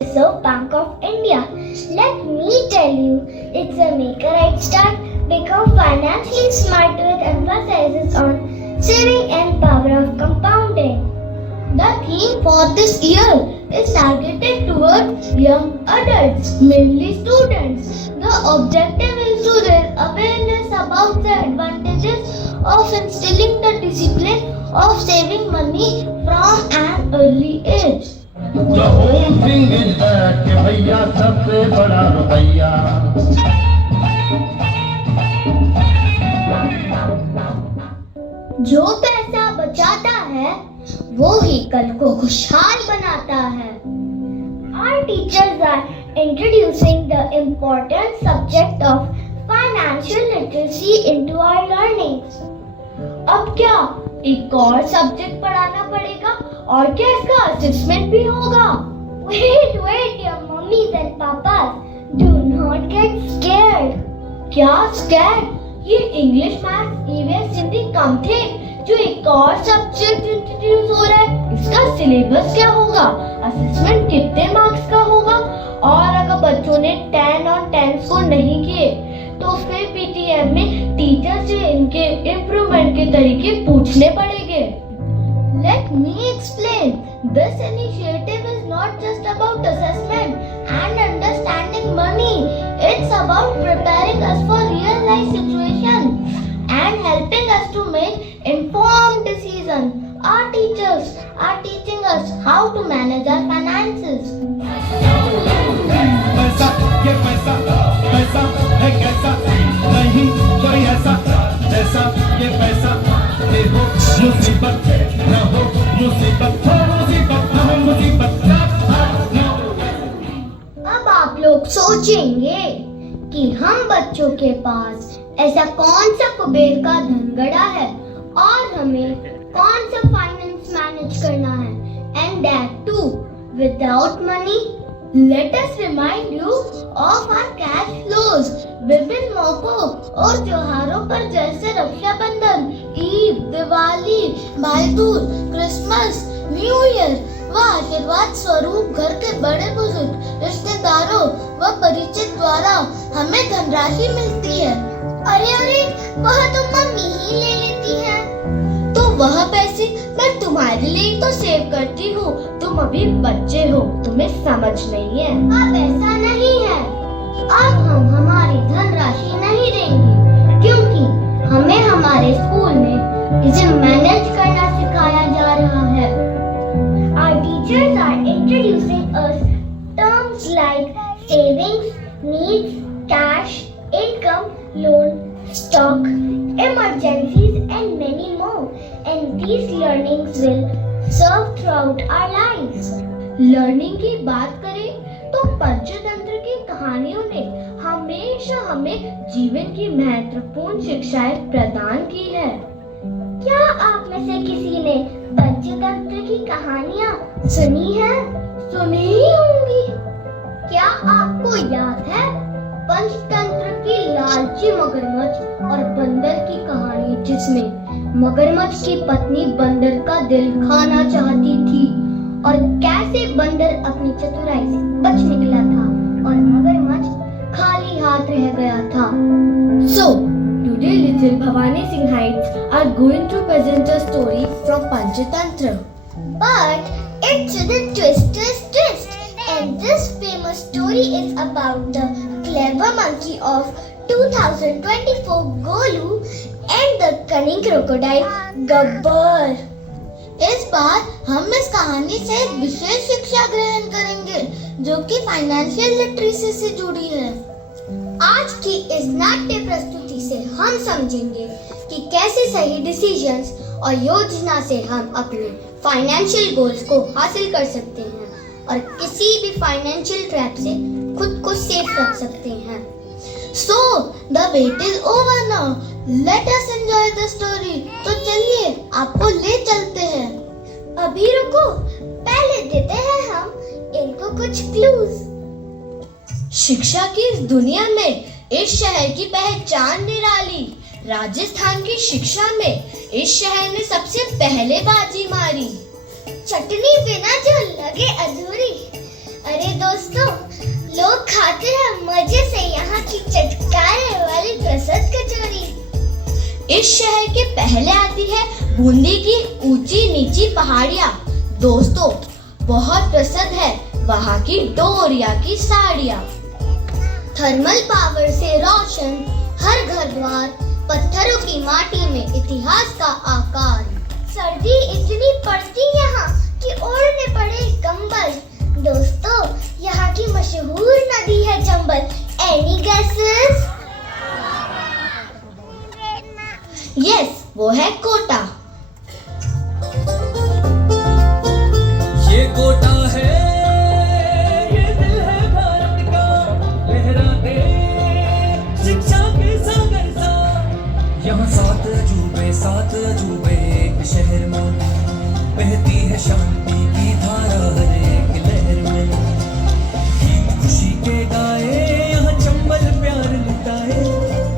Reserve Bank of India. Let me tell you, it's a make or right start. Become financially smart with emphasis on saving and power of compounding. The theme for this year is targeted towards young adults, mainly students. The objective is to raise awareness about the advantages of instilling the discipline of saving money from an early age. The whole thing is that कि भैया सबसे बड़ा रुपया। जो पैसा बचाता है वो ही कल को खुशहाल बनाता है। Our teachers are introducing the important subject of financial literacy into our learnings. अब क्या एक और सब्जेक्ट पढ़ाना पड़ेगा और क्या इसका असेसमेंट भी होगा? Wait, your mummies and papas, do not get scared. क्या scared? ये इंग्लिश, मैथ्स, ईवीएस, हिंदी कम थे जो एक और सब्जेक्ट इंट्रोड्यूस हो रहा है। इसका सिलेबस क्या होगा? असेसमेंट कितने मार्क्स का होगा? और अगर बच्चों ने 10 और 10 स्कोर नहीं किए तो फिर पीटीएम में टीचर से इनके इम्प्रूवमेंट के तरीके पूछने पड़ेंगे। Let me explain. This initiative is not just about assessment and understanding money. It's about preparing us for real life situations and helping us to make informed decisions. Our teachers are teaching us how to manage our finances. पैसा ये पैसा है कैसा नहीं कोई ऐसा जैसा ये पैसा ये हो मुसीबत न हो मुसीबत न हो मुसीबत अब आप लोग सोचेंगे कि हम बच्चों के पास ऐसा कौन सा कुबेर का धनगड़ा है और हमें कौन सा फाइनेंस मैनेज करना है, and that too without money. Let us remind you of our cash flows. विभिन्न मौकों और त्योहारों पर जैसे रक्षाबंधन, ईद, दिवाली, भाई दूज, क्रिसमस, न्यू ईयर व आशीर्वाद स्वरूप घर के बड़े बुजुर्ग, रिश्तेदारों व परिचित द्वारा हमें धनराशि मिलती है। अरे वह तो मम्मी ही ले लेती है। तो वह पैसे मैं तुम्हारे लिए तो सेव करती हूँ। तुम अभी बच्चे हो, तुम्हें समझ नहीं है। अब ऐसा नहीं है। अब हम हमारी धनराशि नहीं देंगे क्योंकि हमें हमारे स्कूल में इसे मैनेज करना सिखाया जा रहा है। Our teachers are introducing us terms like savings, needs, cash, income, loan, stock, emergencies and many more. And these learnings will serve throughout our lives. Learning की बात करें तो पंचतंत्र की कहानियों ने हमेशा हमें जीवन की महत्वपूर्ण शिक्षाएं प्रदान की है। क्या आप में से किसी ने पंचतंत्र की कहानियाँ सुनी है? सुनी ही होंगी। क्या आपको याद है पंचतंत्र की लालची मगरमच्छ और बंदर की कहानी, जिसमें मगरमच्छ की पत्नी बंदर का दिल खाना चाहती थी और कैसे बंदर अपनी चतुराई से बच निकला था और मगरमच्छ खाली हाथ रह गया था। So, today little Bhavani Singh Heights are going to present a story from Panchatantra. But it's the twist. And this famous story is about the clever monkey of 2024 Golu and the cunning crocodile Gabbar. इस बार हम इस कहानी से एक विशेष शिक्षा ग्रहण करेंगे जो कि फाइनेंशियल लिटरेसी से जुड़ी है। आज की इस नाट्य प्रस्तुति से हम समझेंगे कि कैसे सही डिसीजंस और योजना से हम अपने फाइनेंशियल गोल्स को हासिल कर सकते हैं और किसी भी फाइनेंशियल ट्रैप से खुद को सेफ रख सकते हैं। So, the wait is over now. Let us enjoy the story. तो चलिए आपको ले चलते हैं। अभी रुको, पहले देते हैं हम इनको कुछ क्लूज। शिक्षा की इस दुनिया में इस शहर की पहचान निराली। राजस्थान की शिक्षा में इस शहर ने सबसे पहले बाजी मारी। चटनी बिना जो लगे अधूरी, अरे दोस्तों, लोग खाते हैं मजे से यहाँ की चटकारे वाली प्रसाद कचौरी। इस शहर के पहले आती है बूंदी की ऊंची नीची पहाड़ियाँ। दोस्तों, बहुत प्रसिद्ध है वहाँ की डोरिया की साड़ियाँ। थर्मल पावर से रोशन हर घर द्वार, पत्थरों की माटी में इतिहास का आकार। सर्दी इतनी पड़ती यहाँ कि ओढ़ने पड़े कंबल। दोस्तों, यहाँ की मशहूर नदी है चंबल। Any guesses? यस, वो है कोटा। ये कोटा है, ये दिल है भारत का, लहराते शिक्षा के सागर सा। यहाँ सात अजूबे एक शहर में, बहती है शांति की धारा हर एक लहर में। गीत खुशी के गाए, यहाँ चंबल प्यार लुटाए,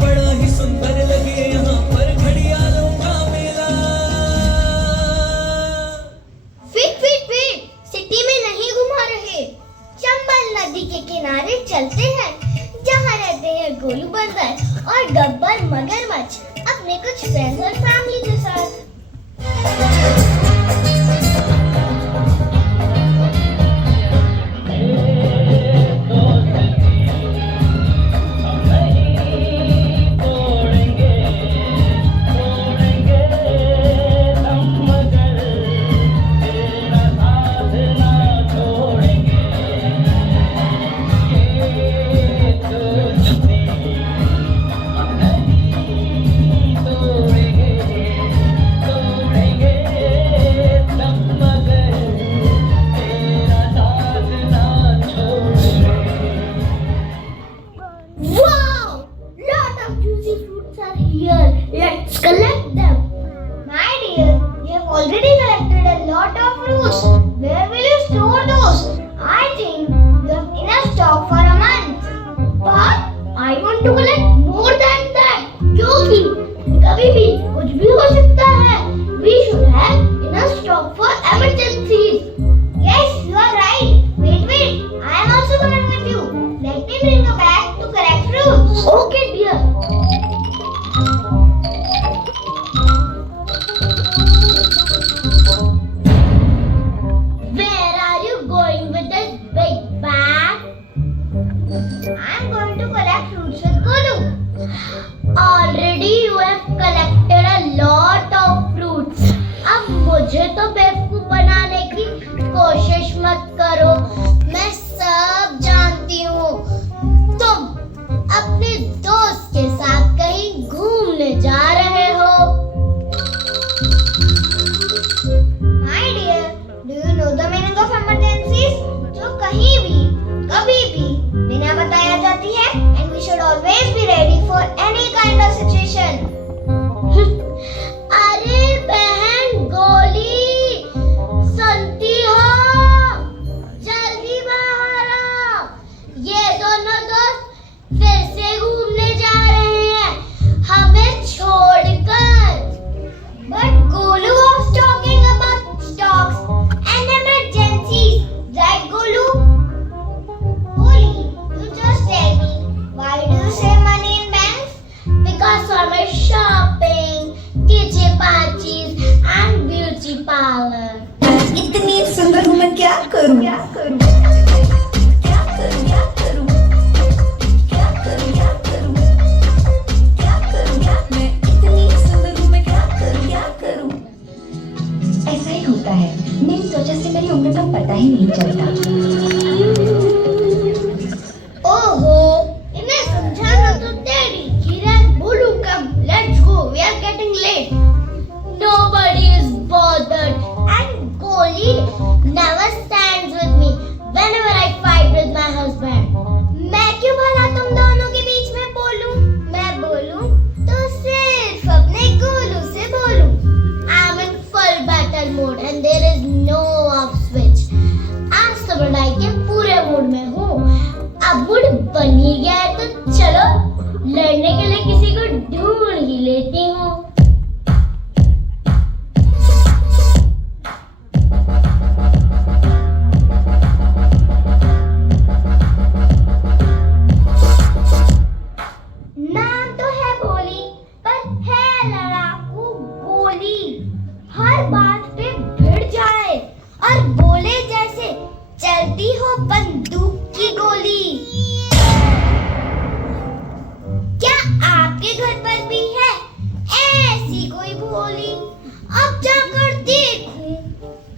बड़ा ही सुंदर लगे यहाँ पर घड़ियालों का मेला। फिट सिटी में नहीं घुमा रहे, चंबल नदी के किनारे चलते हैं, जहाँ रहते हैं गोलू बंदर और गब्बर मगरमच्छ अपने कुछ फ्रेंड्स और फैमिली के साथ। बंदूक की गोली। क्या आपके घर पर भी है ऐसी कोई भोली? अब जाकर देखूं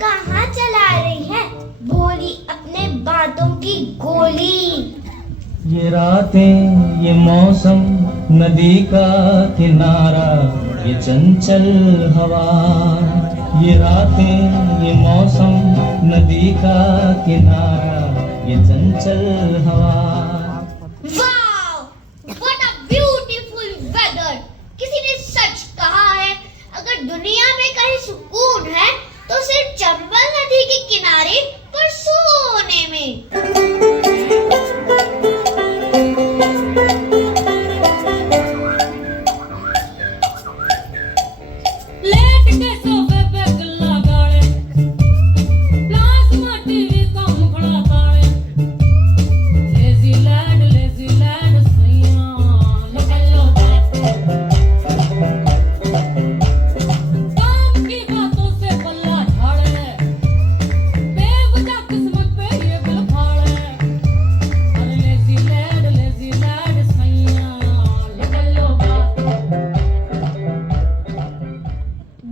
कहाँ चला रही है भोली अपने बातों की गोली। ये रातें, ये मौसम, नदी का किनारा, ये चंचल हवा। ये रातें, ये मौसम, नदी का किनारा, ये चंचल हवा। Wow, what a beautiful weather. किसी ने सच कहा है, अगर दुनिया में कहीं सुकून है तो सिर्फ चंबल नदी के किनारे पर सोने में।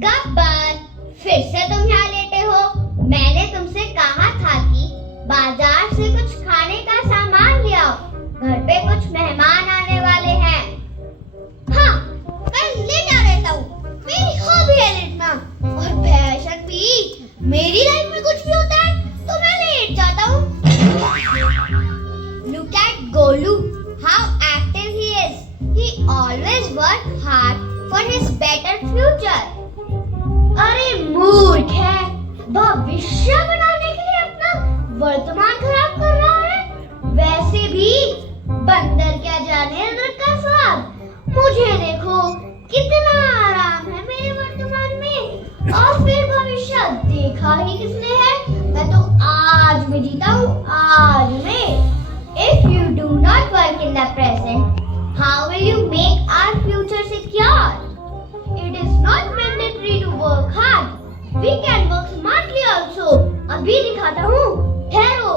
गब्बर, फिर से तुम यहाँ लेटे हो। मैंने तुमसे कहा था कि बाजार से कुछ खाने का सामान ले आओ, घर पे कुछ मेहमान आने वाले हैं। हाँ, मैं लेटा रहता हूँ, मेरी हॉबी है लेटना, और पैशन भी। मेरी लाइफ में कुछ भी होता है तो मैं लेट जाता हूँ। Look at Golu, how active he is. He always works hard for his better future. अरे मूर्ख है, भविष्य बनाने के लिए अपना वर्तमान खराब कर रहा है। वैसे भी बंदर क्या जाने नरक का स्वाद। मुझे देखो कितना आराम है मेरे वर्तमान में, और फिर भविष्य देखा ही किसने है। मैं तो आज में जीता हूँ, आज में। If you do not work in the present, how will you make our future secure? It is not mandatory to work hard. We can work smartly also. अभी दिखाता हूँ, ठहरो।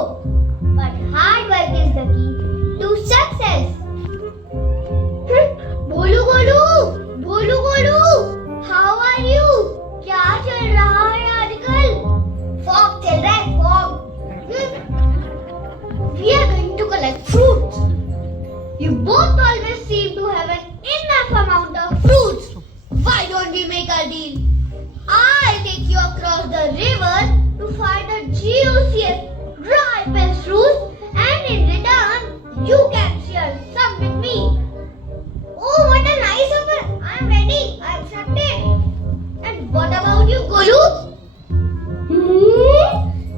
But hard work is the key to success. बोलू बोलू, बोलू बोलू, how are you? क्या चल रहा है आजकल? Fog चल रहा है, fog. We are going to collect fruits. You both always seem to have an enough amount of fruits. Why don't we make a deal? I'll take you across the river to find the juiciest, ripest fruits, and in return, you can share some with me. Oh, what a nice offer! I'm ready. I accept it. And what about you, Golu?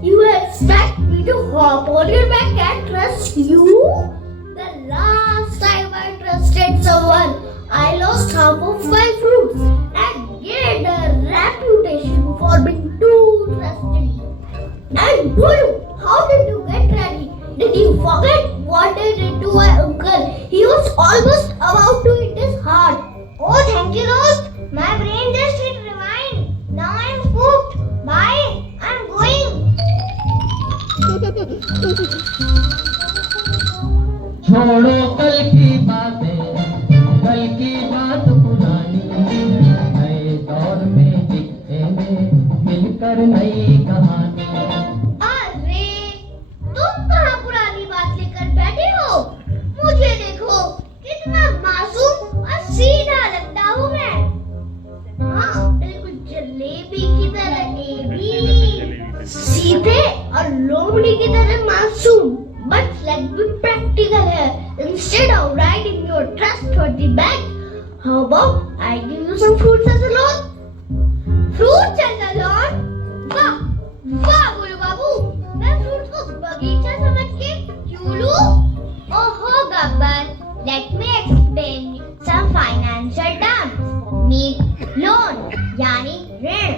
You expect me to hop on your back and trust you? The last time I trusted someone, I lost half of my fruits and gained a reputation for being too trusting. And Gulu, how did you get ready? Did you forget what I did to my uncle? He was almost about to eat his heart. Oh, thank you, Rose. My brain just hit rewind. Now I am spooked. Bye. I'm going. छोड़ो कल की बातें, कल की बात पुरानी, नए दौर में लिखेंगे मिलकर नई कहानी। अरे, तुम कहाँ पुरानी बात लेकर बैठे हो? मुझे देखो, कितना मासूम और सीधा लगता हूँ मैं। हाँ, बिल्कुल जलेबी की तरह, जलेबी सीधे और लोमड़ी की तरह मासूम। But let's be practical here. Instead of writing your trustworthy bag, how about I give you some fruits as a loan? Fruits as a loan? वाह, वाह बोलो बाबू, मैं फ्रूट्स को बगीचा समझ के क्यों लूं? ओहो Gabbar, let me explain some financial terms. Meet loan, यानी ऋण.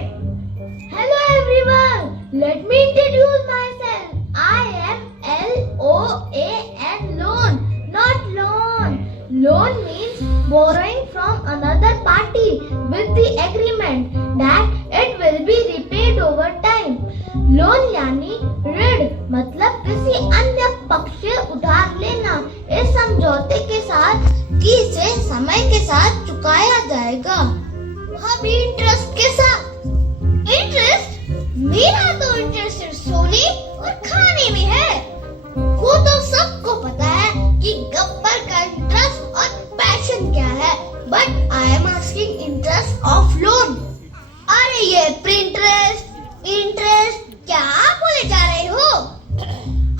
Hello everyone, let me introduce myself. I am L-O-A-N, loan, not loan. Loan means borrowing from another party with the agreement that it will be repaid over time. Loan यानी ऋण, मतलब किसी अन्य of loan. अरे ये interest क्या बोले जा रहे हो?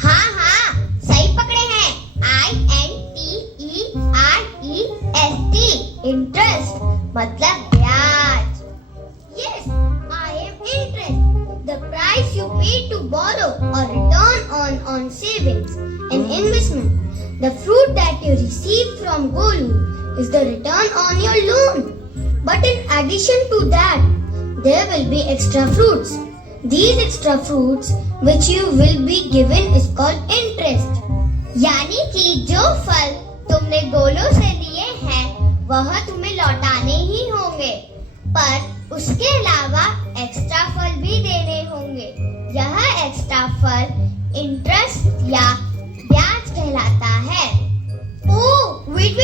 हाँ, सही पकड़े हैं। INTEREST, इंटरेस्ट मतलब ब्याज। Yes, I am interest. The price you pay to borrow or return on savings and investment. The fruit that you receive from Golu is the return on your loan. But in addition to that, there will be extra fruits. These extra fruits which you will be given is called interest. यानी कि जो फल तुमने गोलू से लिए हैं वह तुम्हें लौटाने ही होंगे, पर उसके अलावा एक्स्ट्रा फल भी देने होंगे। यह एक्स्ट्रा फल इंटरेस्ट या ब्याज कहलाता है। Oh, wait,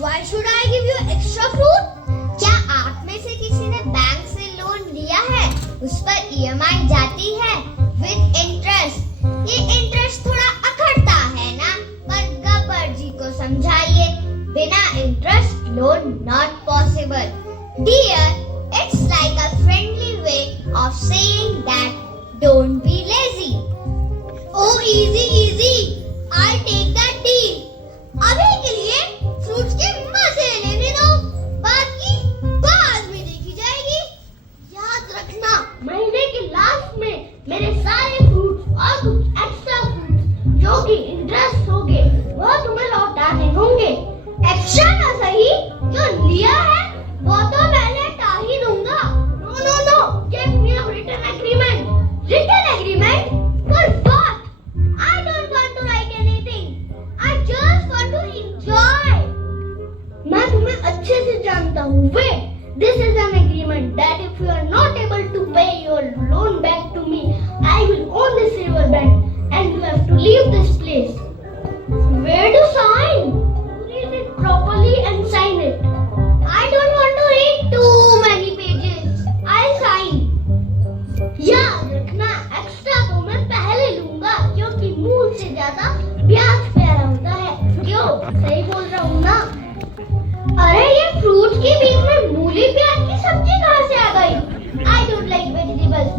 why should I give you extra fruit? क्या आप में से किसी ने बैंक से लोन लिया है? उस पर EMI जाती है विद इंटरेस्ट। ये इंटरेस्ट थोड़ा अखड़ता है ना, पर गब्बर जी को समझाइए, बिना interest loan not possible. Dear, it's like a friendly way of saying that don't be lazy. Oh, easy, I'll take that deal. अभी के लिए फ्रूट्स के मजे लेने दो, बाकी बाद में देखी जाएगी। याद रखना, महीने के लास्ट में मेरे सारे फ्रूट्स और कुछ एक्स्ट्रा फ्रूट्स जो कि इंटरेस्ट होंगे वह तुम्हें लौटाने होंगे। एक्स्ट्रा ना सही, जो लिया है वो तो मैंने टा ही दूंगा। No, give me a written agreement. Written agreement? For what? I don't want to write anything. I just want to enjoy. मैं तुम्हें अच्छे से जानता हूँ। Wait, this is an agreement that if you are not able to pay your loan back to me, I will own this riverbank and you have to leave this place. Where to sign? Read it properly and sign it. I don't want to read too many pages. I'll sign. याद रखना, extra तो मैं पहले लूंगा क्योंकि मूल से ज्यादा ब्याज प्यारा होता है। क्यों, सही बोल रहा हूँ ना? अरे ये फ्रूट के बीच में मूली प्याज की सब्जी कहाँ से आ गई? I don't like vegetables.